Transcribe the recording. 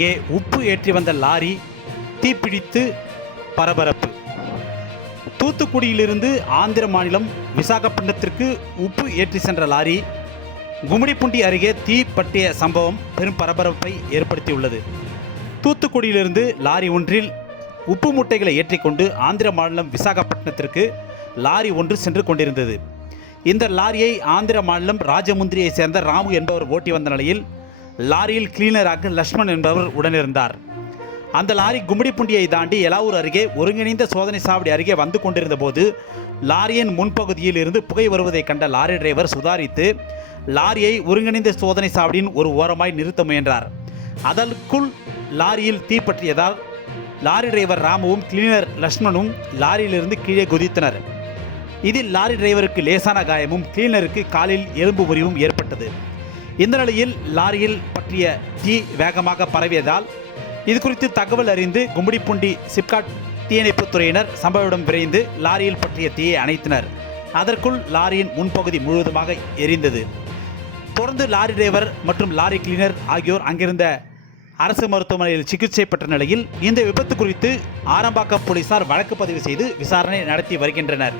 அருகே உப்பு ஏற்றி வந்த லாரி தீப்பிடித்து பரபரப்பு. தூத்துக்குடியிலிருந்து ஆந்திர மாநிலம் விசாகப்பட்டினத்திற்கு உப்பு ஏற்றி சென்ற லாரி கும்மிடிப்பூண்டி அருகே தீ பற்றிய சம்பவம் பெரும் பரபரப்பை ஏற்படுத்தியுள்ளது. தூத்துக்குடியிலிருந்து லாரி ஒன்றில் உப்பு மூட்டைகளை ஏற்றிக்கொண்டு ஆந்திர மாநிலம் விசாகப்பட்டினத்திற்கு லாரி ஒன்று சென்று கொண்டிருந்தது. இந்த லாரியை ஆந்திர மாநிலம் ராஜமுந்திரியை சேர்ந்த ராமு என்பவர் ஓட்டி வந்த நிலையில் லாரியில் கிளீனராக லட்சுமண் என்பவர் உடனிருந்தார். அந்த லாரி கும்மிடிப்பூண்டியை தாண்டி எலாவூர் அருகே ஒருங்கிணைந்த சோதனை சாவடி அருகே வந்து கொண்டிருந்த போது லாரியின் முன்பகுதியில் இருந்து புகை வருவதை கண்ட லாரி டிரைவர் சுதாரித்து லாரியை ஒருங்கிணைந்த சோதனை சாவடியின் ஒரு ஓரமாய் நிறுத்த முயன்றார். அதற்குள் லாரியில் தீப்பற்றியதால் லாரி டிரைவர் ராமுவும் கிளீனர் லட்சுமணும் லாரியிலிருந்து கீழே குதித்தனர். இதில் லாரி டிரைவருக்கு லேசான காயமும் கிளீனருக்கு காலில் எலும்பு முறிவும் ஏற்பட்டது. இந்த நிலையில் லாரியில் பற்றிய தீ வேகமாக பரவியதால் இது குறித்து தகவல் அறிந்து கும்மிடிப்பூண்டி சிப்காட் தீயணைப்புத் துறையினர் சம்பவ இடம் விரைந்து லாரியில் பற்றிய தீயை அணைத்தனர். அதற்குள் லாரியின் முன்பகுதி முழுவதுமாக எரிந்தது. தொடர்ந்து லாரி டிரைவர் மற்றும் லாரி கிளீனர் ஆகியோர் அங்கிருந்த அரசு மருத்துவமனையில் சிகிச்சை பெற்ற நிலையில் இந்த விபத்து குறித்து ஆரம்பாக்கம் போலீசார் வழக்கு பதிவு செய்து விசாரணை நடத்தி வருகின்றனர்.